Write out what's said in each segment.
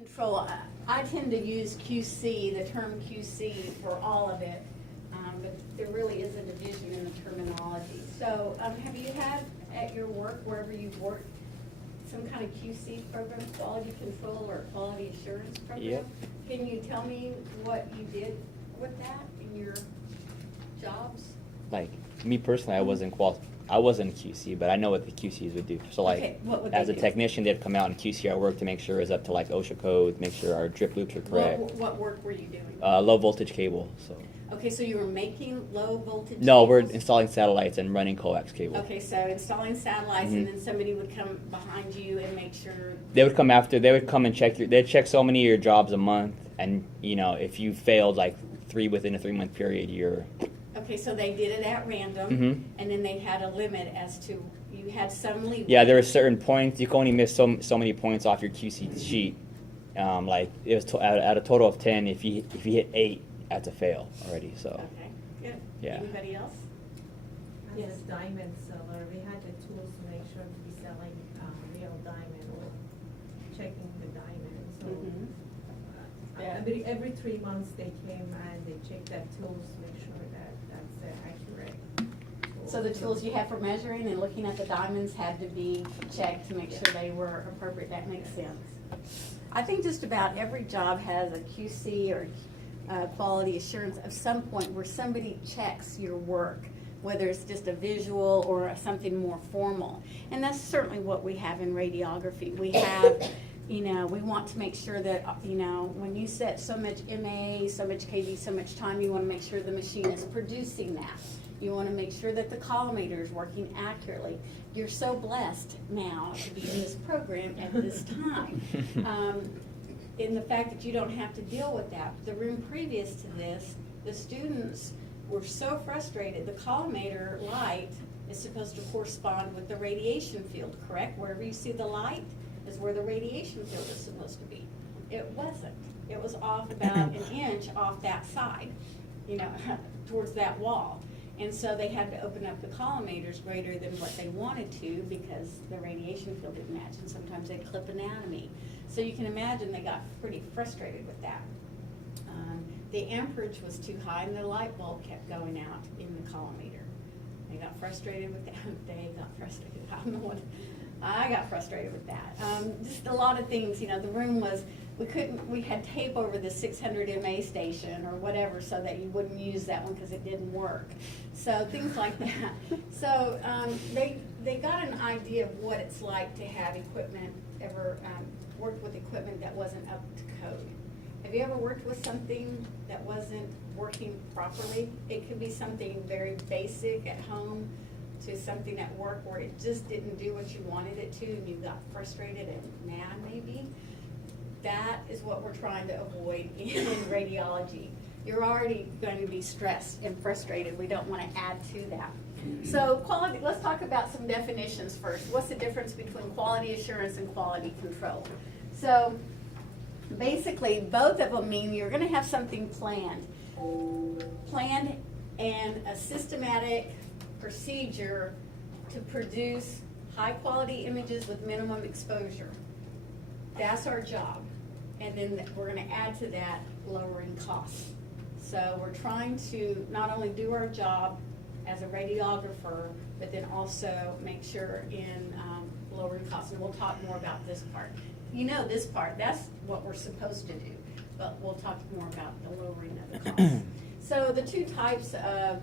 control, I tend to use QC, the term QC for all of it, but there really is a division in the terminology. So have you had at your work, wherever you've worked, some kind of QC program, quality control or quality assurance program? Yep. Can you tell me what you did with that in your jobs? Like me personally, I wasn't QC, but I know what the QCs would do. So like, Okay, what would as they a do? technician, they'd come out and QC our work to make sure it's up to like OSHA code, make sure our drip loops are correct. What work were you doing? Low voltage cable. So Okay, so you were making low voltage no, we're cables? installing satellites and running coax cable. Okay, so installing satellites, and then somebody would come behind you and make sure. They would come after. They would come and check they'd check so many of your jobs a month, and if you failed like within a 3-month period, you're. Okay, so they did it at random, and then they had a limit as to, you had some leeway. Yeah, there are certain points. You can only miss so many points off your QC sheet. Like it was at a total of 10. If you hit 8, that's a fail already. So. Okay, good. Yeah. Anybody else? As Yes. a diamond seller, we had the tools to make sure to be selling real diamond or checking the diamond. So Mhm. Yeah. every 3 months they came and they checked that tools to make sure that that's accurate. So the tools you have for measuring and looking at the diamonds had to be checked to make sure they were appropriate. That makes sense. I think just about every job has a QC or quality assurance of some point where somebody checks your work, whether it's just a visual or something more formal. And that's certainly what we have in radiography. We have, we want to make sure that, when you set so much MA, so much KV, so much time, you want to make sure the machine is producing that. You want to make sure that the collimator is working accurately. You're so blessed now to be in this program at this time. In the fact that you don't have to deal with that. The room previous to this, the students were so frustrated. The collimator light is supposed to correspond with the radiation field, correct? Wherever you see the light is where the radiation field is supposed to be. It wasn't. It was off about an inch off that side, towards that wall. And so they had to open up the collimators greater than what they wanted to because the radiation field didn't match, and sometimes they'd clip anatomy. So you can imagine they got pretty frustrated with that. The amperage was too high and the light bulb kept going out in the collimator. They got frustrated with that. They got frustrated. I got frustrated with that. Just a lot of things, the room was, we had tape over the 600 MA station or whatever so that you wouldn't use that one because it didn't work. So things like that. So they got an idea of what it's like to have equipment, worked with equipment that wasn't up to code. Have you ever worked with something that wasn't working properly? It could be something very basic at home to something at work where it just didn't do what you wanted it to and you got frustrated and mad maybe. That is what we're trying to avoid in radiology. You're already going to be stressed and frustrated. We don't want to add to that. So quality, let's talk about some definitions first. What's the difference between quality assurance and quality control? So basically, both of them mean you're going to have something planned and a systematic procedure to produce high quality images with minimum exposure. That's our job. And then we're going to add to that lowering costs. So we're trying to not only do our job as a radiographer, but then also make sure in lowering costs. And we'll talk more about this part. This part, that's what we're supposed to do. But we'll talk more about the lowering of the costs. So the two types of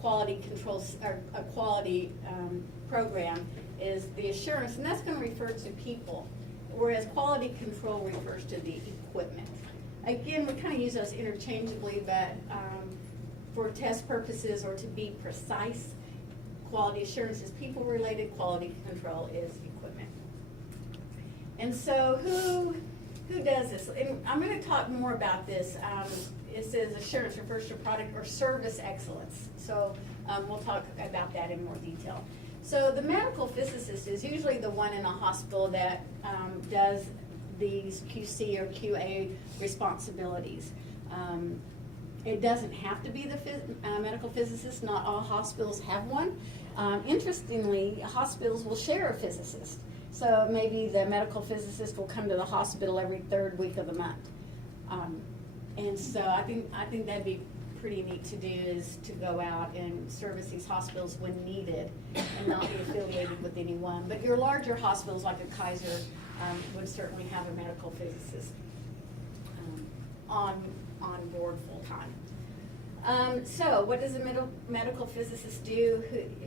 quality controls, or a quality program, is the assurance, and that's going to refer to people, whereas quality control refers to the equipment. Again, we kind of use those interchangeably, but for test purposes or to be precise, quality assurance is people related, quality control is equipment. And so who does this? And I'm going to talk more about this. It says assurance refers to product or service excellence. So we'll talk about that in more detail. So the medical physicist is usually the one in a hospital that does these QC or QA responsibilities. It doesn't have to be the medical physicist. Not all hospitals have one. Interestingly, hospitals will share a physicist. So maybe the medical physicist will come to the hospital every third week of the month. And so I think that'd be pretty neat to do, is to go out and service these hospitals when needed and not be affiliated with anyone. But your larger hospitals like a Kaiser would certainly have a medical physicist on board full time. So what does a medical physicist do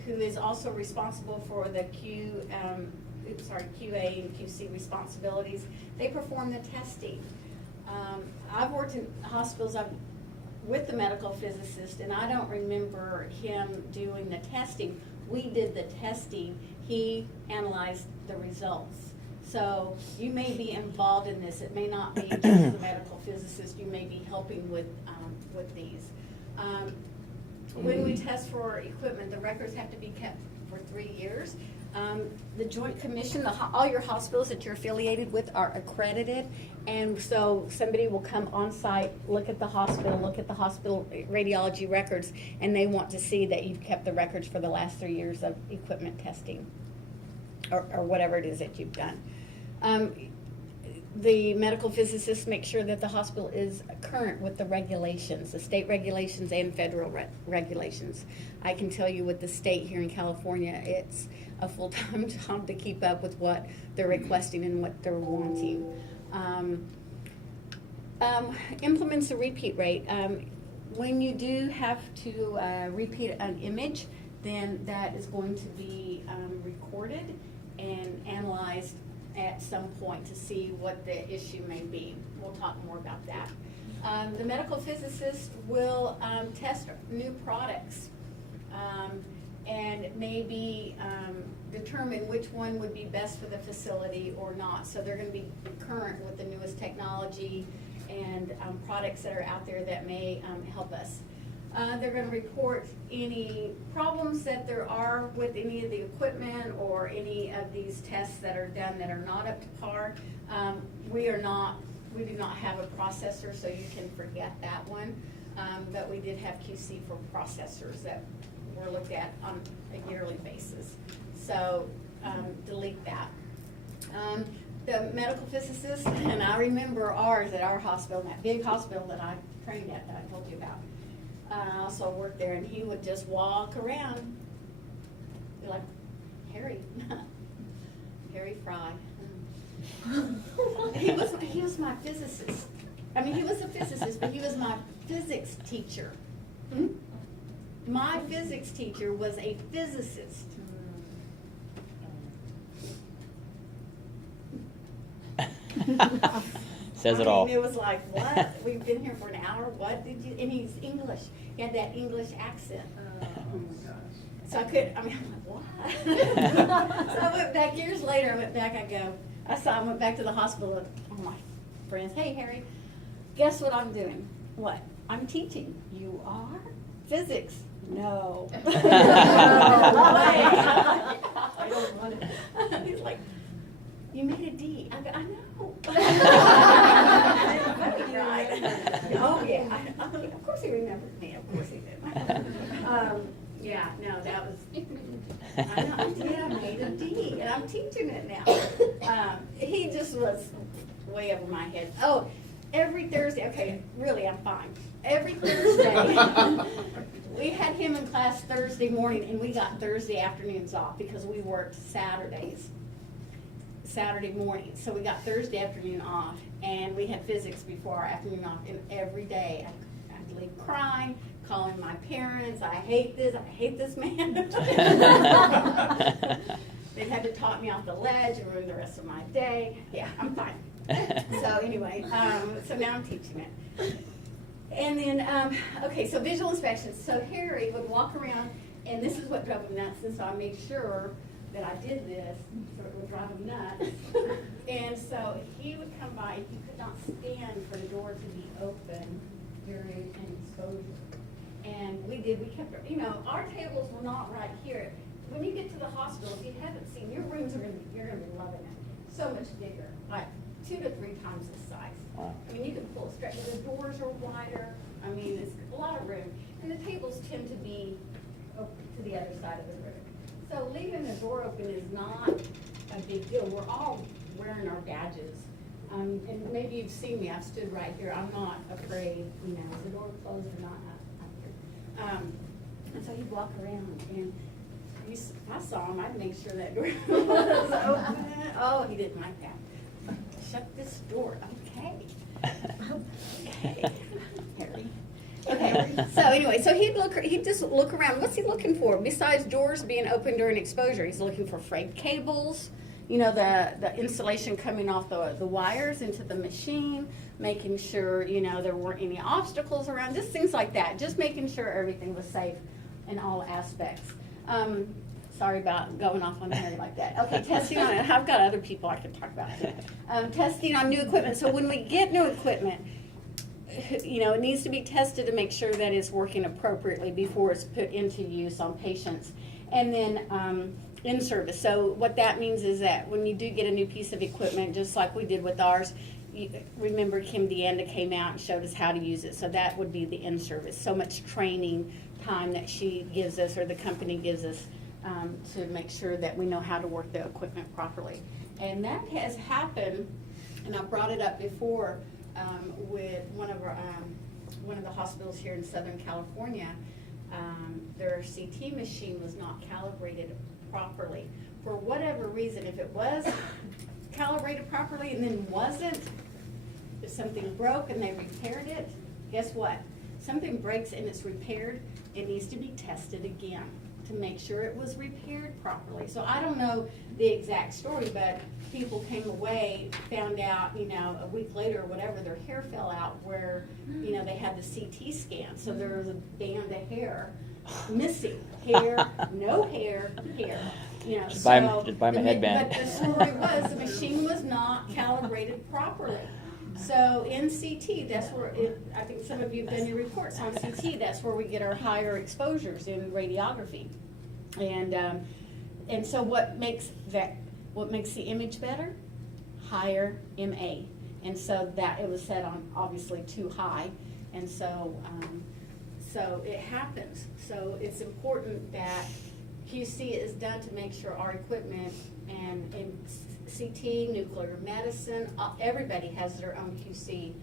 who is also responsible for the QA and QC responsibilities? They perform the testing. I've worked in hospitals with the medical physicist, and I don't remember him doing the testing. We did the testing. He analyzed the results. So you may be involved in this. It may not be just the medical physicist. You may be helping with these. When we test for equipment, the records have to be kept for 3 years. The Joint Commission, all your hospitals that you're affiliated with are accredited, and so somebody will come on site, look at the hospital radiology records, and they want to see that you've kept the records for the last 3 years of equipment testing, or whatever it is that you've done. The medical physicists make sure that the hospital is current with the regulations, the state regulations and federal regulations. I can tell you with the state here in California, it's a full-time job to keep up with what they're requesting and what they're wanting. Implements a repeat rate. When you do have to repeat an image, then that is going to be recorded and analyzed at some point to see what the issue may be. We'll talk more about that. The medical physicist will test new products and maybe determine which one would be best for the facility or not. So they're going to be current with the newest technology and products that are out there that may help us. They're going to report any problems that there are with any of the equipment or any of these tests that are done that are not up to par. We do not have a processor, so you can forget that one. But we did have QC for processors that were looked at on a yearly basis. So delete that. The medical physicist, and I remember ours at our hospital, that big hospital that I trained at that I told you about. I also worked there, and he would just walk around, be like, Harry, Harry Fry. He was my physicist. I mean, he was a physicist, but he was my physics teacher. My physics teacher was a physicist. Says it all. It was like, what? We've been here for an hour. What did you? And he's English. He had that English accent. So I'm like, what? So I went back years later. I went back to the hospital. Oh, my friends. Hey, Harry, guess what I'm doing? What? I'm teaching. You are? Physics. No. No way. I don't want it. He's like, you made a D. I know. Oh, yeah. Of course he remembered me. Of course he did. Yeah, no, that was, I know, I did. I made a D, and I'm teaching it now. He just was way over my head. Oh, every Thursday, okay, really, I'm fine. Every Thursday, we had him in class Thursday morning, and we got Thursday afternoons off because we worked Saturday morning. So we got Thursday afternoon off, and we had physics before our afternoon off, and every day I'd leave crying, calling my parents, I hate this man. They had to talk me off the ledge and ruin the rest of my day. Yeah, I'm fine. So anyway, so now I'm teaching it. And then, okay, so visual inspections. So Harry would walk around, and this is what drove him nuts, and so I made sure that I did this, so it would drive him nuts. And so he would come by, and he could not stand for the door to be open during an exposure. And we kept, our tables were not right here. When you get to the hospital, if you haven't seen, your rooms you're gonna be loving it. So much bigger, like 2 to 3 times the size. Wow. I mean, you can pull it straight, the doors are wider, I mean, it's a lot of room. And the tables tend to be open to the other side of the room. So leaving the door open is not a a big deal. We're all wearing our badges. And maybe you've seen me, I've stood right here. I'm not afraid, you know, is the door closed or not? And so he'd walk around, and if I saw him, I'd make sure that door was open. Oh, he didn't like that. Shut this door, okay. Okay, Harry. Okay, so anyway, so he'd just look around. What's he looking for? Besides doors being open during exposure, he's looking for frayed cables, you know, the insulation coming off the wires into the machine, making sure, you know, there weren't any obstacles around, just things like that, just making sure everything was safe in all aspects. Sorry about going off on Harry like that. Okay, testing on it. I've got other people I can talk about. Testing on new equipment. So when we get new equipment, you know, it needs to be tested to make sure that it's working appropriately before it's put into use on patients. And then in service. So what that means is that when you do get a new piece of equipment, just like we did with ours, remember Kim DeAnda came out and showed us how to use it. So that would be the in-service. So much training time that she gives us, or the company gives us, to make sure that we know how to work the equipment properly. And that has happened, and I brought it up before with one of the hospitals here in Southern California. Their CT machine was not calibrated properly. For whatever reason, if it was calibrated properly and then wasn't, if something broke and they repaired it, guess what? Something breaks and it's repaired, it needs to be tested again to make sure it was repaired properly. So I don't know the exact story, but people came away, found out, you know, a week later or whatever, their hair fell out where, you know, they had the CT scan. So there was a band of hair missing. Hair, no hair, hair. You know, just buy my headband. But the story was the machine was not calibrated properly. So in CT, that's where I think some of you have done your reports on CT. That's where we get our higher exposures in radiography, and so what makes the image better? Higher MA, and so that it was set on obviously too high, and so it happens. So it's important that QC is done to make sure our equipment and CT, nuclear medicine, everybody has their own QC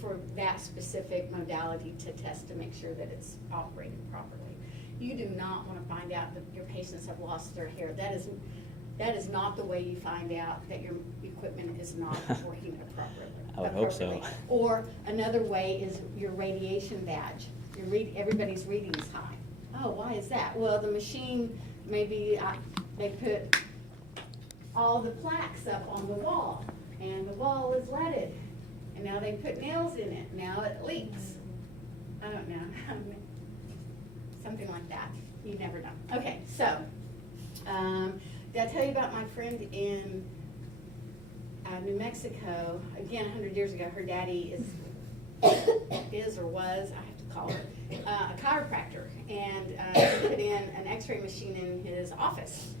for that specific modality to test to make sure that it's operating properly. You do not want to find out that your patients have lost their hair. That is not the way you find out that your equipment is not working appropriately. I would hope so. Or another way is your radiation badge. Everybody's reading is high. Oh, why is that? Well, the machine, maybe they put all the plaques up on the wall, and the wall is leaded, and now they put nails in it. Now it leaks. I don't know. Something like that. You never know. Okay, so did I tell you about my friend in New Mexico? Again, 100 years ago, her daddy is or was, I have to call her, a chiropractor, and he put in an x-ray machine in his office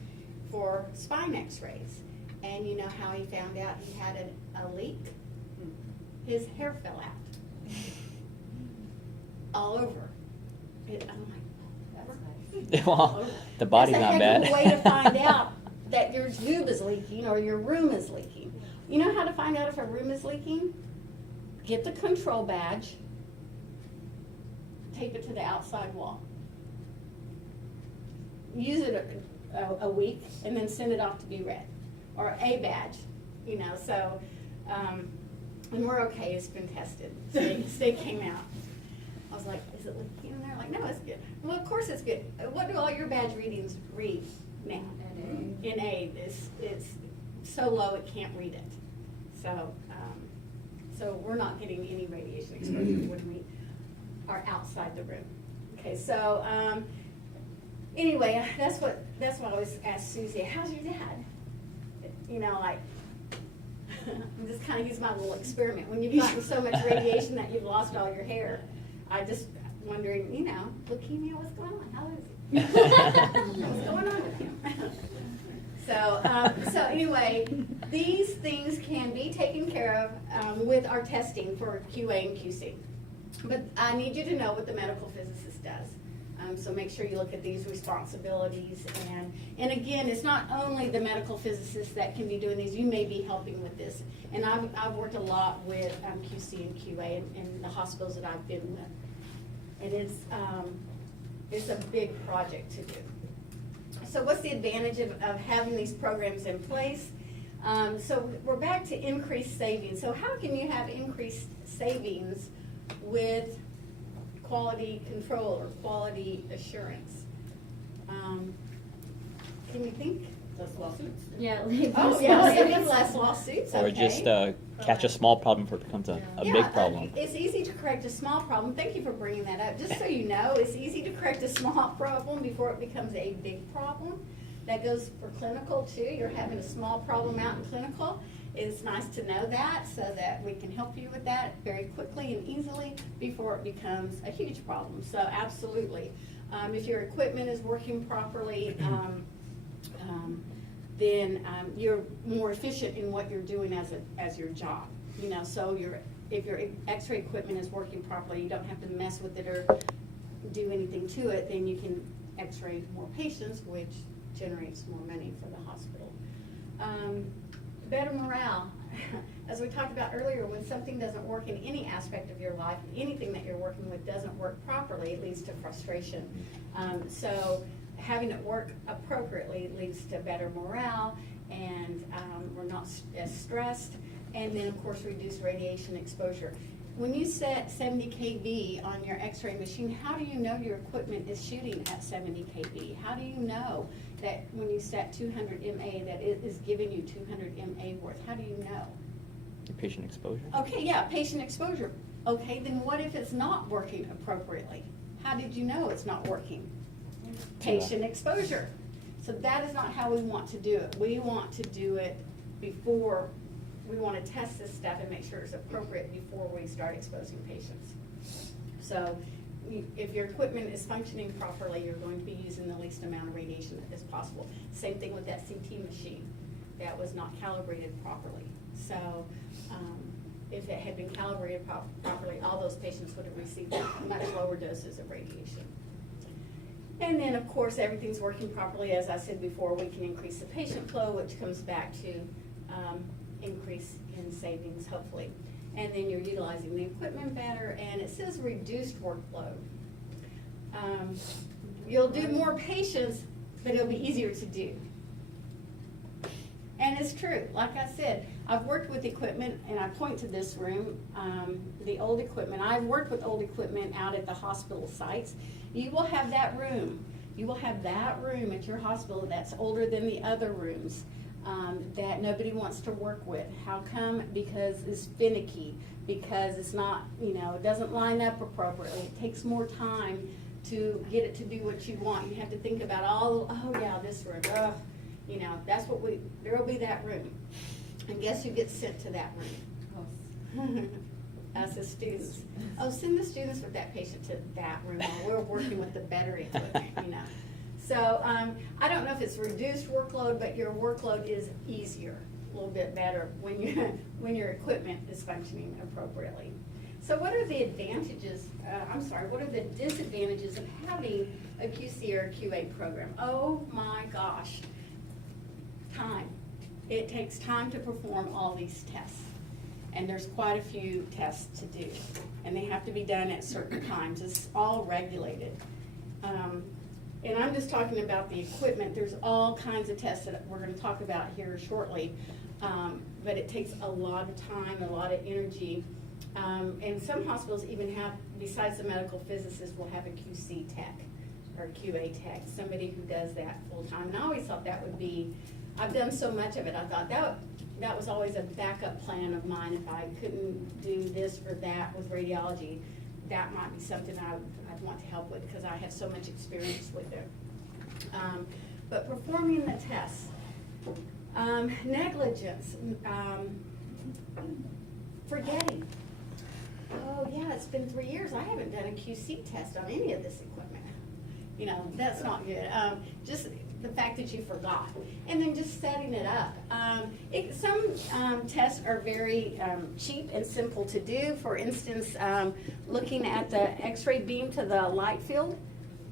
for spine x-rays. And you know how he found out he had a leak? His hair fell out. All over. I'm like, well, the body's not bad. That's a heck of a way to find out that your tube is leaking or your room is leaking. You know how to find out if a room is leaking? Get the control badge, tape it to the outside wall. Use it a week and then send it off to be read. Or a badge, you know, so, and we're okay, it's been tested. State came out. I was like, is it leaking? And they're like, no, it's good. Well, of course it's good. What do all your badge readings read now? In A, it's so low it can't read it. So, so we're not getting any radiation exposure when we are outside the room. Okay, so anyway, that's what I always ask Susie. How's your dad? You know, like I'm just kind of use my little experiment. When you've gotten so much radiation that you've lost all your hair, I just wondering, you know, leukemia, what's going on? How is he? What's going on with him? So anyway, these things can be taken care of with our testing for QA and QC. But I need you to know what the medical physicist does. So make sure you look at these responsibilities. And again, it's not only the medical physicists that can be doing these. You may be helping with this. And I've worked a lot with QC and QA in the hospitals that I've been with. And it's a big project to do. So what's the advantage of having these programs in place? So we're back to increased savings. So how can you have increased savings with quality control or quality assurance? Can you think? Less lawsuits. Yeah. Oh, yeah, maybe less lawsuits, Or okay. just catch a small problem before it becomes a big problem. It's easy to correct a small problem. Thank you for bringing that up. Just so you know, it's easy to correct a small problem before it becomes a big problem. That goes for clinical too. You're having a small problem out in clinical. It's nice to know that so that we can help you with that very quickly and easily before it becomes a huge problem. So absolutely. If your equipment is working properly, then you're more efficient in what you're doing as your job. You know, so if your X-ray equipment is working properly, you don't have to mess with it or do anything to it. Then you can X-ray more patients, which generates more money for the hospital. Better morale. As we talked about earlier, when something doesn't work in any aspect of your life, anything that you're working with doesn't work properly, it leads to frustration. So having it work appropriately leads to better morale, and we're not as stressed, and then of course reduced radiation exposure. When you set 70 kV on your X-ray machine, how do you know your equipment is shooting at 70 kV? How do you know that when you set 200 MA that it is giving you 200 MA worth? How do you know? Your patient exposure. Okay, yeah, patient exposure. Okay, then what if it's not working appropriately? How did you know it's not working? Patient exposure. So that is not how we want to do it. We want to do it before. We want to test this stuff and make sure it's appropriate before we start exposing patients. So if your equipment is functioning properly, you're going to be using the least amount of radiation as possible. Same thing with that CT machine. That was not calibrated properly. So if it had been calibrated properly, all those patients would have received much lower doses of radiation. And then, of course, everything's working properly. As I said before, we can increase the patient flow, which comes back to increase in savings, hopefully. And then you're utilizing the equipment better, and it says reduced workload. You'll do more patients, but it'll be easier to do. And it's true. Like I said, I've worked with equipment, and I point to this room, the old equipment. I've worked with old equipment out at the hospital sites. You will have that room. You will have that room at your hospital that's older than the other rooms that nobody wants to work with. How come? Because it's finicky. Because it's not, it doesn't line up appropriately. It takes more time to get it to do what you want. You have to think about this room. That's what there'll be that room. And guess who gets sent to that room? Us as students. Oh, send the students with that patient to that room while we're working with the better equipment, So I don't know if it's reduced workload, but your workload is easier, a little bit better when your equipment is functioning appropriately. So what are the advantages, what are the disadvantages of having a QC or a QA program? Oh my gosh, time. It takes time to perform all these tests. And there's quite a few tests to do. And they have to be done at certain times. It's all regulated. And I'm just talking about the equipment. There's all kinds of tests that we're going to talk about here shortly. But it takes a lot of time, a lot of energy. And some hospitals even have, besides the medical physicist, will have a QC tech or QA tech, somebody who does that full time. And I always thought that would be, I've done so much of it, I thought that was always a backup plan of mine. If I couldn't do this or that with radiology, that might be something I'd want to help with because I have so much experience with it. But performing the tests, negligence, forgetting. Oh yeah, it's been 3 years. I haven't done a QC test on any of this equipment. That's not good. Just the fact that you forgot. And then just setting it up. Some tests are very cheap and simple to do. For instance, looking at the X-ray beam to the light field.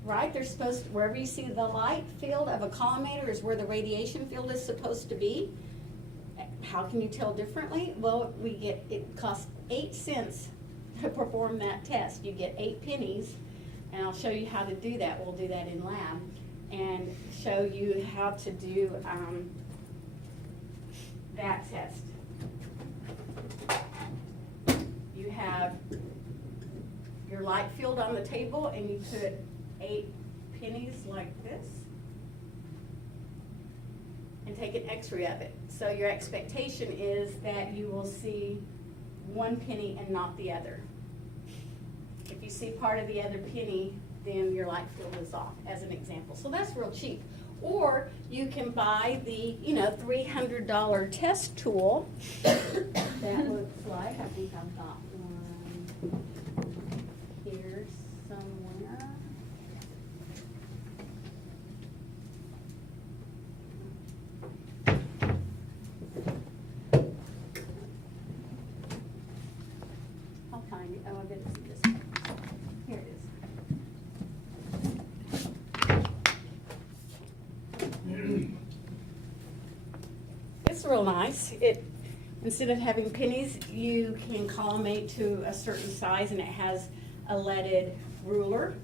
right? They're supposed to, wherever you see the light field of a collimator is where the radiation field is supposed to be. How can you tell differently? Well, it costs 8 cents to perform that test. You get 8 pennies, and I'll show you how to do that. We'll do that in lab and show you how to do that test. You have your light field on the table, and you put 8 pennies like this and take an x-ray of it. So your expectation is that you will see 1 penny and not the other. If you see part of the other penny, then your light field is off, as an example. So that's real cheap. Or you can buy the, $300 test tool that looks like, I think I've got one here somewhere. I'll find it. Oh, I bet it's this one. Here it is. It's real nice. Instead of having pennies, you can collimate to a certain size, and it has a leaded ruler.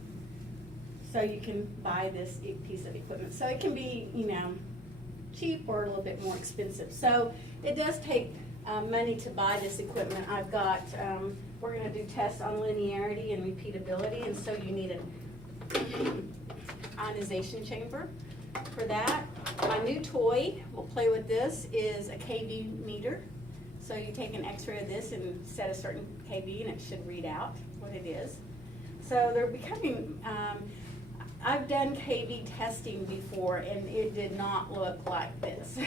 So you can buy this piece of equipment. So it can be, cheap or a little bit more expensive. So it does take money to buy this equipment. I've got, we're going to do tests on linearity and repeatability, and so you need an ionization chamber for that. My new toy, we'll play with this, is a kV meter. So you take an x-ray of this and set a certain kV, and it should read out what it is. So they're becoming, I've done kV testing before, and it did not look like this.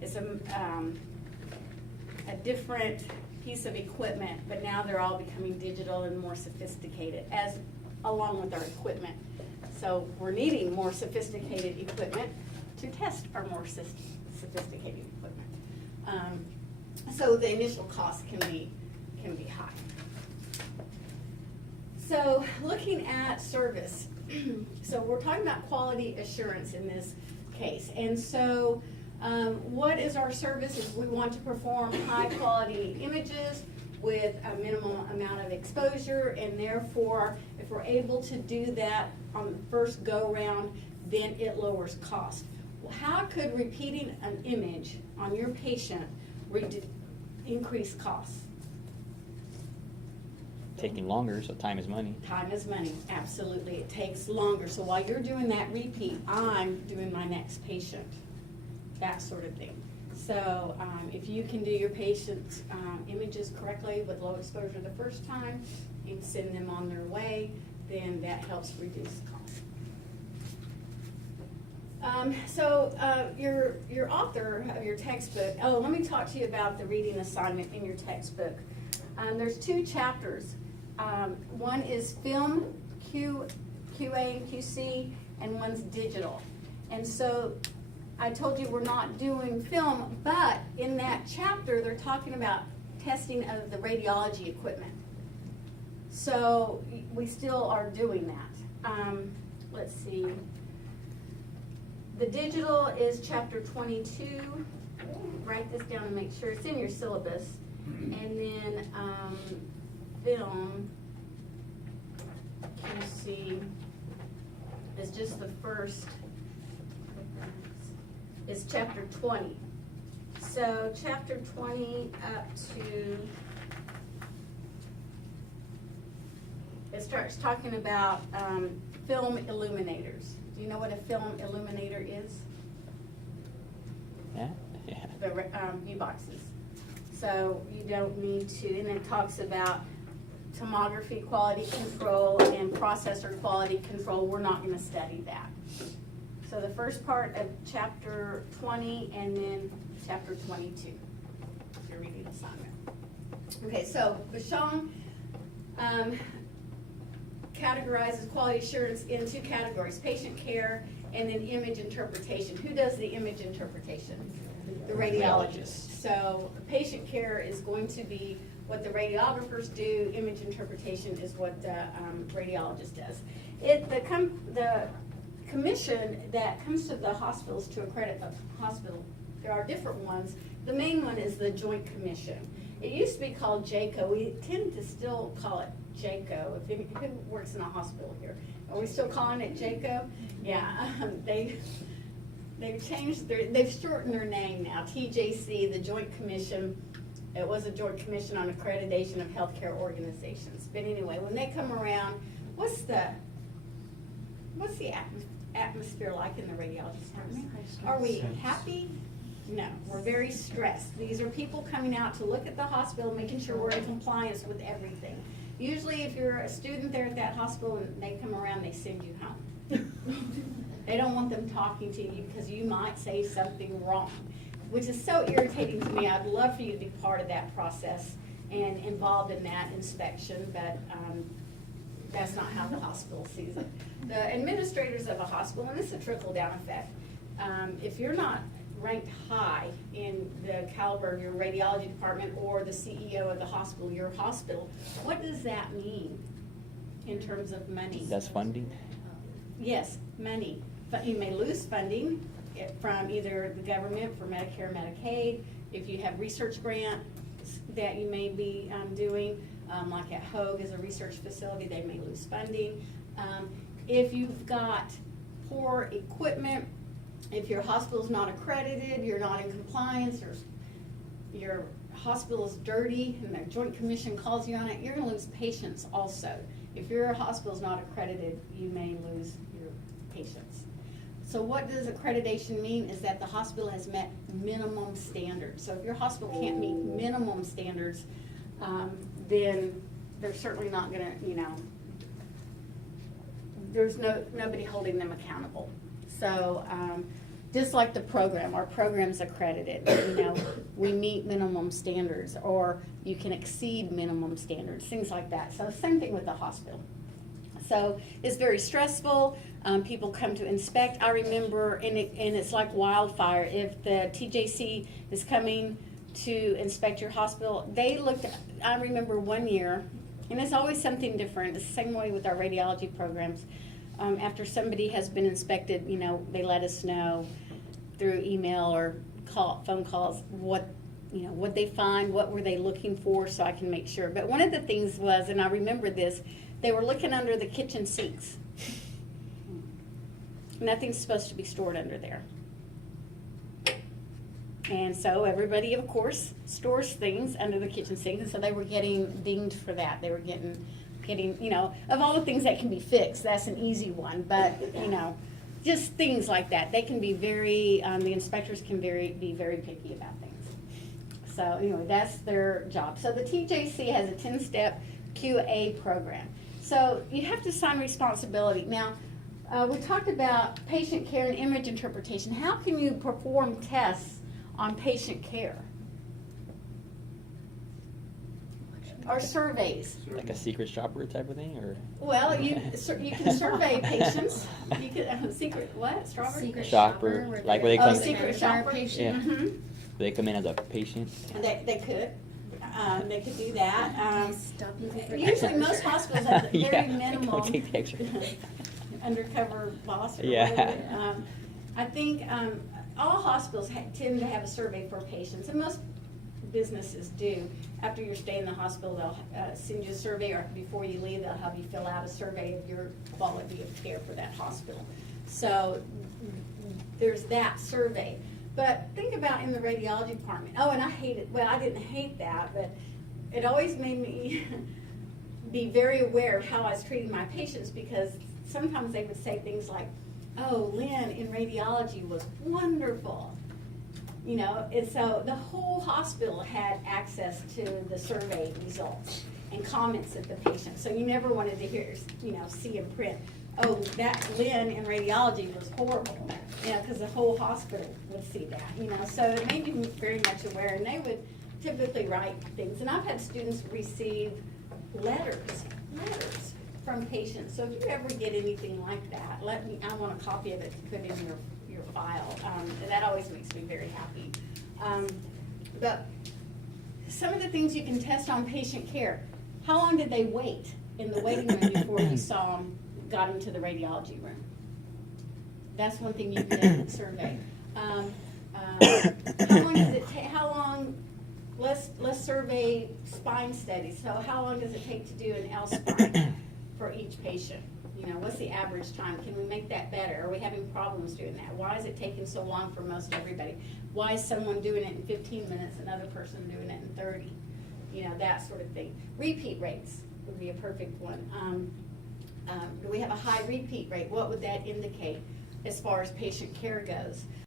It's a different piece of equipment, but now they're all becoming digital and more sophisticated, along with our equipment. So we're needing more sophisticated equipment to test our more sophisticated equipment. So the initial cost can be high. So looking at service, so we're talking about quality assurance in this case. And so what is our service? Is we want to perform high quality images with a minimal amount of exposure, and therefore if we're able to do that on the first go round, then it lowers cost. Well, how could repeating an image on your patient increase costs? Taking longer, so time is money. Time is money, absolutely. It takes longer. So while you're doing that repeat, I'm doing my next patient, that sort of thing. So if you can do your patient's images correctly with low exposure the first time and send them on their way, then that helps reduce cost. Your author of your textbook, let me talk to you about the reading assignment in your textbook. There's 2 chapters. One is film, QA and QC, and one's digital. And so I told you we're not doing film, but in that chapter they're talking about testing of the radiology equipment. So we still are doing that. Let's see. The digital is chapter 22. Write this down and make sure it's in your syllabus. And then film, QC, is just the first, is chapter 20. So chapter 20 up to, it starts talking about film illuminators. Do you know what a film illuminator is? Yeah. The view boxes. So you don't need to, and it talks about tomography quality control and processor quality control. We're not going to study that. So the first part of chapter 20 and then chapter 22. Your reading assignment. Okay, so Basham categorizes quality assurance in 2 categories: patient care and then image interpretation. Who does the image interpretation? The radiologist. So patient care is going to be what the radiographers do, image interpretation is what the radiologist does. The commission that comes to the hospitals to accredit the hospital, there are different ones. The main one is the Joint Commission. It used to be called JACO. We tend to still call it JACO. Who works in a hospital here? Are we still calling it JACO? Yeah, they've changed they've shortened their name now. TJC, the Joint Commission. It was a Joint Commission on Accreditation of Healthcare Organizations. But anyway, when they come around, what's the atmosphere like in the radiology department? Are we happy? No, we're very stressed. These are people coming out to look at the hospital, making sure we're in compliance with everything. Usually if you're a student there at that hospital and they come around, they send you home. They don't want them talking to you because you might say something wrong, which is so irritating to me. I'd love for you to be part of that process and involved in that inspection, but that's not how the hospital sees it. The administrators of a hospital, and this is a trickle-down effect, if you're not ranked high in the caliber of your radiology department or the CEO of the hospital, your hospital, what does that mean in terms of money? That's funding? Yes, money. But you may lose funding from either the government for Medicare, Medicaid, if you have research grants that you may be doing, like at Hoag is a research facility, they may lose funding. If you've got poor equipment, if your hospital's not accredited, you're not in compliance, or your hospital's dirty and the Joint Commission calls you on it, you're gonna lose patients also. If your hospital's not accredited, you may lose your patients. So what does accreditation mean is that the hospital has met minimum standards. So if your hospital can't meet minimum standards, then they're certainly not gonna, there's nobody holding them accountable. So just like the program, our program's accredited, we meet minimum standards, or you can exceed minimum standards, things like that. So same thing with the hospital. So it's very stressful. People come to inspect. I remember, and it's like wildfire. If the TJC is coming to inspect your hospital, I remember one year, and it's always something different. It's the same way with our radiology programs. After somebody has been inspected, they let us know through email or phone calls what they find, what were they looking for, so I can make sure. But one of the things was, and I remember this, they were looking under the kitchen sinks. Nothing's supposed to be stored under there. And so everybody, of course, stores things under the kitchen sink, and so they were getting dinged for that. They were getting, of all the things that can be fixed, that's an easy one, but, just things like that. They can be the inspectors can be very picky about things. So anyway, that's their job. So the TJC has a 10-step QA program. So you have to assign responsibility. Now, we talked about patient care and image interpretation. How can you perform tests on patient care? Or surveys. Like a secret shopper type of thing, or? Well, you can survey patients. You can secret what? Strawberry? Secret shopper, like where they come. Secret shopper. Yeah. Mm-hmm. They come in as a patient. They could. They could do that. Usually, most hospitals have the very minimum. Don't take the extra. Undercover boss. Or Yeah. whatever. I think all hospitals tend to have a survey for patients, and most businesses do. After your stay in the hospital, they'll send you a survey, or before you leave, they'll have you fill out a survey of your quality of care for that hospital. So there's that survey. But think about in the radiology department. Oh, and I didn't hate that, but it always made me be very aware of how I was treating my patients, because sometimes they would say things like, "Oh, Lynn in radiology was wonderful." And so the whole hospital had access to the survey results and comments of the patient. So you never wanted to hear, see in print, "Oh, that Lynn in radiology was horrible," because the whole hospital would see that, So it made me very much aware, and they would typically write things. And I've had students receive letters from patients. So if you ever get anything like that, I want a copy of it to put in your file. And that always makes me very happy. But some of the things you can test on patient care. How long did they wait in the waiting room before you saw them, got them to the radiology room? That's one thing you can survey. How long does it take, let's survey spine studies. So how long does it take to do an L spine for each patient? You know, what's the average time? Can we make that better? Are we having problems doing that? Why is it taking so long for most everybody? Why is someone doing it in 15 minutes, another person doing it in 30? You know, that sort of thing. Repeat rates would be a perfect one. Do we have a high repeat rate? What would that indicate as far as patient care goes?